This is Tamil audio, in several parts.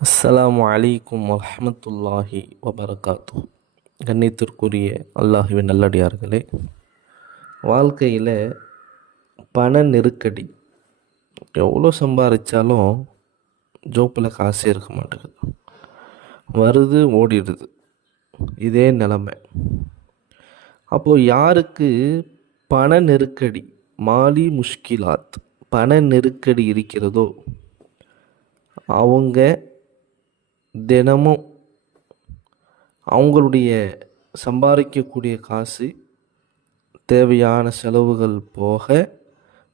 அஸ்ஸலாமு அலைக்கும் வரமத்துல்லாஹி வபரகாத்து கண்ணியத்திற்குரிய அல்லாஹுவின் நல்லடியார்களே வாழ்க்கையில் பண நெருக்கடி எவ்வளோ சம்பாதிச்சாலும் ஜோப்பில் காசு இருக்க மாட்டேங்குது. வருது ஓடிடுது. இதே நிலமை. அப்போது யாருக்கு பண நெருக்கடி மாலி முஷ்கிலாத் பண நெருக்கடி இருக்கிறதோ அவங்க தினமும் அவங்களுடைய சம்பாதிக்கக்கூடிய காசு தேவையான செலவுகள் போக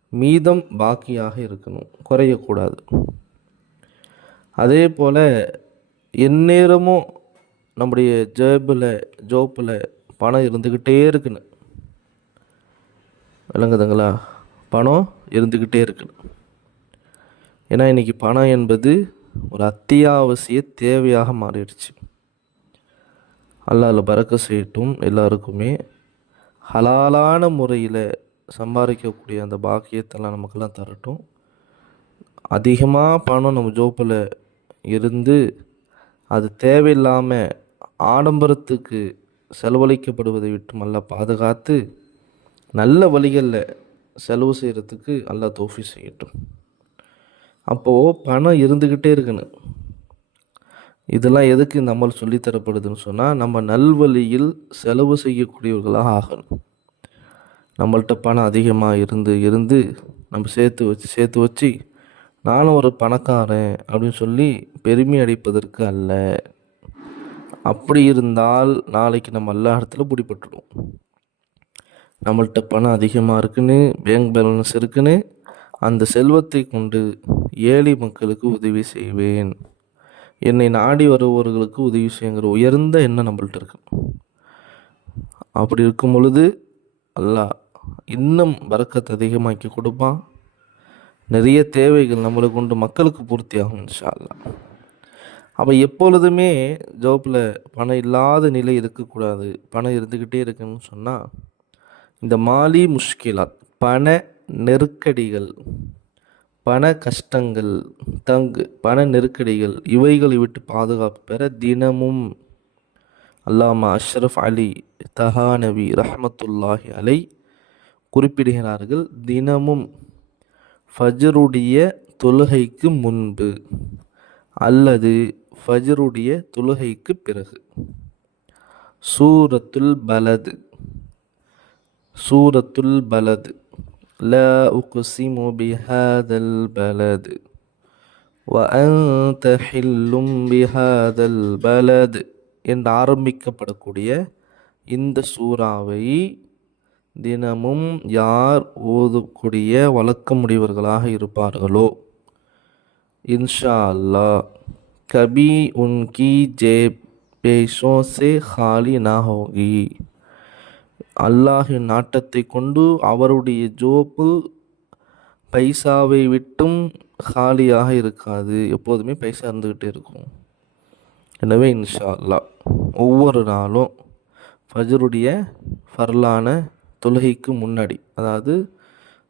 மீதம் பாக்கியாக இருக்கணும். குறையக்கூடாது. அதே போல் எந்நேரமும் நம்முடைய ஜேபில் ஜோப்பில் பணம் இருந்துக்கிட்டே இருக்கணும். விளங்குதுங்களா? பணம் இருந்துக்கிட்டே இருக்கணும். ஏன்னா இன்றைக்கி பணம் என்பது ஒரு அத்தியாவசிய தேவையாக மாறிடுச்சு. அல்லாஹ் பறக்க செய்யட்டும் எல்லாருக்குமே. ஹலாலான முறையில் சம்பாதிக்கக்கூடிய அந்த பாக்கியத்தெல்லாம் நமக்கெல்லாம் தரட்டும். அதிகமாக பணம் நம்ம ஜோப்பில் இருந்து அது தேவையில்லாமல் ஆடம்பரத்துக்கு செலவழிக்கப்படுவதை விட்டு நல்லா பாதுகாத்து நல்ல வழிகளில் செலவு செய்கிறதுக்கு நல்லா தோஃபி செய்யட்டும். அப்போது பணம் இருந்துக்கிட்டே இருக்கணும் இதெல்லாம் எதுக்கு நம்ம சொல்லித்தரப்படுதுன்னு சொன்னால் நம்ம நல்வழியில் செலவு செய்யக்கூடியவர்களாக ஆகணும். நம்மள்கிட்ட பணம் அதிகமாக இருந்து இருந்து நம்ம சேர்த்து வச்சு சேர்த்து வச்சு நானும் ஒரு பணக்காரன் அப்படின்னு சொல்லி பெருமை அடிப்பதற்கு அல்ல. அப்படி இருந்தால் நாளைக்கு நம்ம எல்லா இடத்துல பிடிபட்டுடுவோம் நம்மள்கிட்ட பணம் அதிகமாக இருக்குன்னு பேங்க் பேலன்ஸ் இருக்குன்னு அந்த செல்வத்தை கொண்டு ஏழை மக்களுக்கு உதவி செய்வேன். என்னை நாடி வருபவர்களுக்கு உதவி செய்யுங்கிற உயர்ந்த எண்ணம் நம்மள்ட்ட இருக்கு. அப்படி இருக்கும் பொழுது அல்லாஹ் இன்னும் பறக்கத்தை அதிகமாக்கி கொடுப்பான். நிறைய தேவைகள் நம்மளை கொண்டு மக்களுக்கு பூர்த்தியாகும் இன்ஷா அல்லாஹ் அப்போ எப்பொழுதுமே ஜோப்பில் பணம் இல்லாத நிலை இருக்கக்கூடாது. பணம் இருந்துக்கிட்டே இருக்குன்னு சொன்னால் இந்த மாலி முஷ்கிலாத் பண நெருக்கடிகள் பண கஷ்டங்கள் தங்கு பண நெருக்கடிகள் இவைகளை விட்டு பாதுகாப்பு பெற தினமும் அல்லாமா அஷ்ரஃப் அலி தஹானவி ரஹமத்துல்லாஹி அலை குறிப்பிடுகிறார்கள் தினமும் ஃபஜருடைய தொழுகைக்கு முன்பு அல்லது ஃபஜருடைய தொழுகைக்கு பிறகு. சூரத்துல் பலது சூரத்துல் பலது. لا أقسم بهذا البلد وأنت حل بهذا البلد என்று ஆரம்பிக்கப்படக்கூடிய இந்த சூறாவை தினமும் யார் ஓதக்கூடிய வழக்கமுடையவர்களாக இருப்பார்களோ? இன்ஷா அல்லா கபி உன்கி ஜே பேஷோ சே ஹாலி நா அல்லாஹின் நாட்டத்தை கொண்டு அவருடைய ஜோப்பு பைசாவை விட்டும் காலியாக இருக்காது. எப்போதுமே பைசா இருந்துக்கிட்டே இருக்கும். எனவே இன்ஷா அல்லா ஒவ்வொரு நாளும் ஃபஜருடைய ஃபர்லான தொழுகைக்கு முன்னாடி அதாவது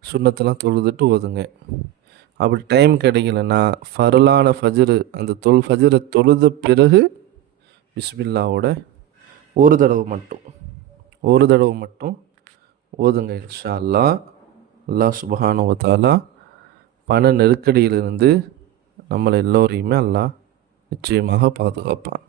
சுண்ணத்தெல்லாம் தொழுதுட்டு ஓதுங்க. அப்படி டைம் கிடைக்கலன்னா ஃபர்லான ஃபஜரு அந்த தொல் ஃபஜரை தொழுத பிறகு பிஸ்மில்லாவோட ஒரு தடவை மட்டும். ஒரு தடவை மட்டும் ஓதுங்க இன்ஷா அல்லா அல்லா சுபஹானுவத்தாலா பண நெருக்கடியிலிருந்து நம்மளை எல்லோரையுமே அல்லா நிச்சயமாக பாதுகாப்பான்.